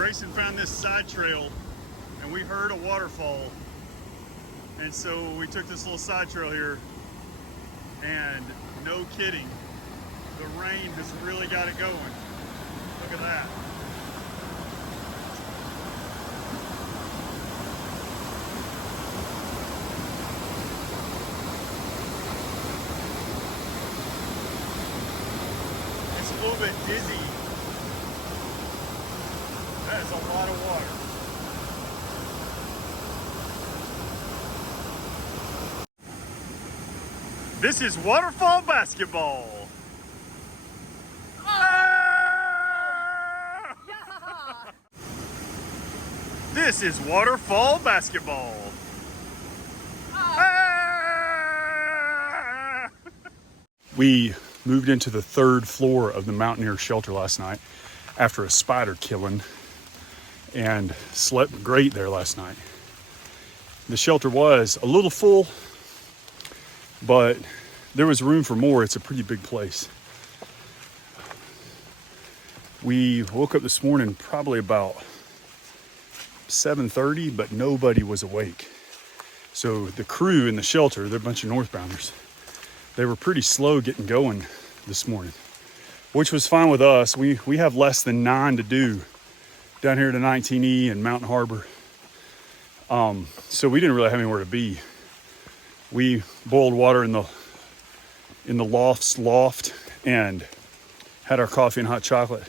Grayson found this side trail and we heard a waterfall, and so we took this little side trail here, and no kidding, the rain has really got it going. Look at that. It's a little bit dizzy. That is a lot of water. This is waterfall basketball. Ah! Yeah. This is waterfall basketball. Ah! We moved into the third floor of the Mountaineer Shelter last night after a spider killing, and slept great there last night. The shelter was a little full, but there was room for more. It's a pretty big place. We woke up this morning probably about 7:30, but nobody was awake. So the crew in the shelter, they're a bunch of northbounders, they were pretty slow getting going this morning, which was fine with us. We have less than 9 to do down here to 19E and Mountain Harbour. So we didn't really have anywhere to be. We boiled water in the loft and had our coffee and hot chocolate,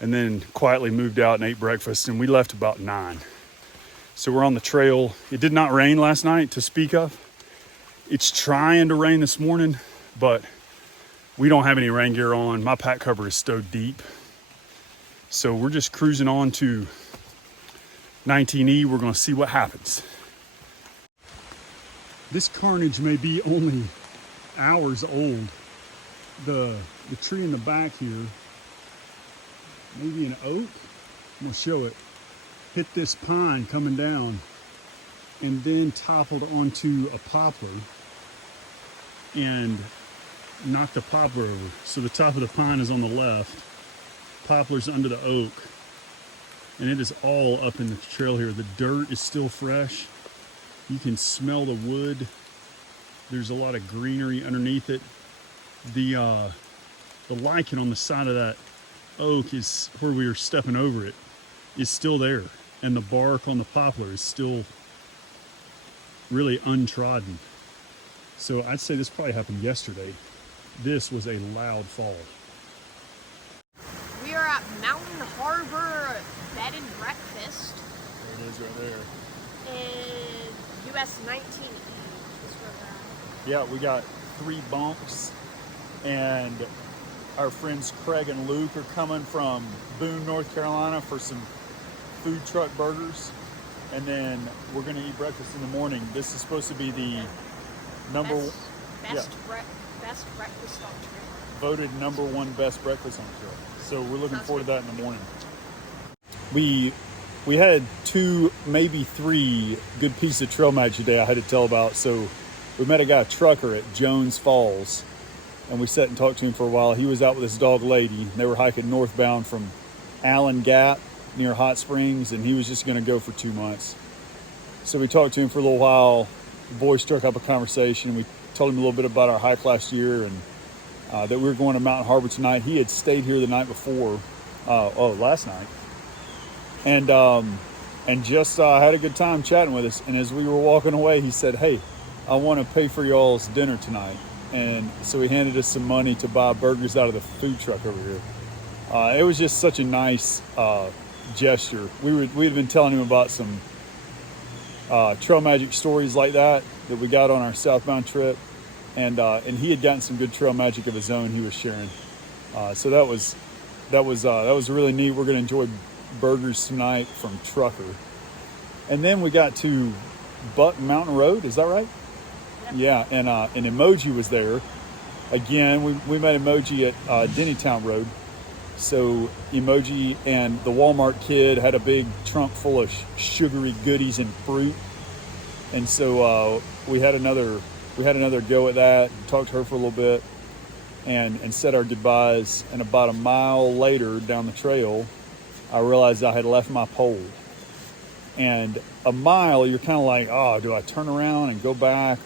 and then quietly moved out and ate breakfast, and we left about 9. So we're on the trail. It did not rain last night to speak of. It's trying to rain this morning, but we don't have any rain gear on. My pack cover is stowed deep. So we're just cruising on to 19E. We're gonna see what happens. This carnage may be only hours old. The tree in the back here, maybe an oak, I'm gonna show it, hit this pine coming down and then toppled onto a poplar and knocked the poplar over. So the top of the pine is on the left, poplar's under the oak, and it is all up in the trail here. The dirt is still fresh. You can smell the wood. There's a lot of greenery underneath it. The lichen on the side of that oak is where we were stepping over it, is still there. And the bark on the poplar is still really untrodden. So I'd say this probably happened yesterday. This was a loud fall. We are at Mountain Harbour Bed and Breakfast. There it is right there. In US 19E. Yeah, we got 3 bunks, and our friends Craig and Luke are coming from Boone, North Carolina for some food truck burgers, and then we're gonna eat breakfast in the morning. This is supposed to be the best breakfast on trail. Voted #1 best breakfast on trail. So we're looking forward to that in the morning. We had 2, maybe 3 good pieces of trail magic today I had to tell about. So we met a guy, a trucker at Jones Falls, and we sat and talked to him for a while. He was out with his dog Lady. They were hiking northbound from Allen Gap near Hot Springs, and he was just gonna go for 2 months. So we talked to him for a little while. The boys struck up a conversation. We told him a little bit about our hike last year, and that we were going to Mountain Harbour tonight. He had stayed here the night before, last night, and just had a good time chatting with us. And as we were walking away, he said, "Hey, I want to pay for y'all's dinner tonight." And so he handed us some money to buy burgers out of the food truck over here. It was just such a nice gesture. We had been telling him about some trail magic stories like that we got on our southbound trip, and he had gotten some good trail magic of his own he was sharing. So that was really neat. We're gonna enjoy burgers tonight from Trucker, and then we got to Buck Mountain Road. Is that right? Yep. Yeah, and Emoji was there. Again, we met Emoji at Dennytown Road. So Emoji and the Walmart kid had a big trunk full of sugary goodies and fruit, and so we had another go at that. Talked to her for a little bit, and said our goodbyes. And about a mile later down the trail, I realized I had left my pole. And a mile, you're kind of like, oh, do I turn around and go back?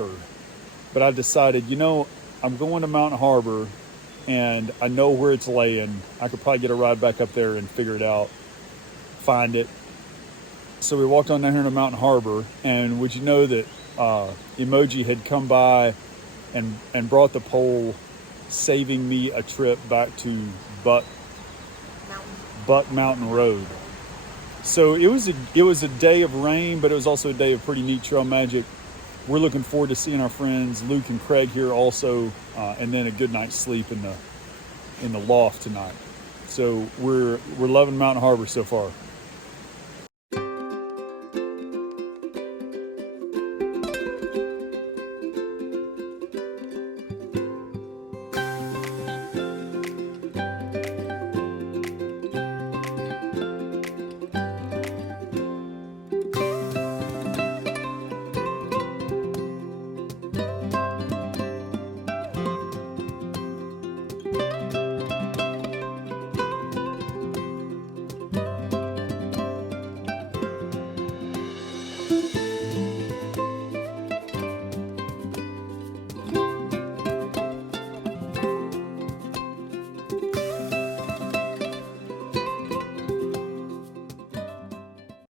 But I decided, I'm going to Mountain Harbour, and I know where it's laying. I could probably get a ride back up there and figure it out, find it. So we walked on down here to Mountain Harbour, and would you know that Emoji had come by and brought the pole, saving me a trip back to Butt Mountain Road. So it was a day of rain, but it was also a day of pretty neat trail magic. We're looking forward to seeing our friends Luke and Craig here also, and then a good night's sleep in the loft tonight. So we're loving Mountain Harbour so far.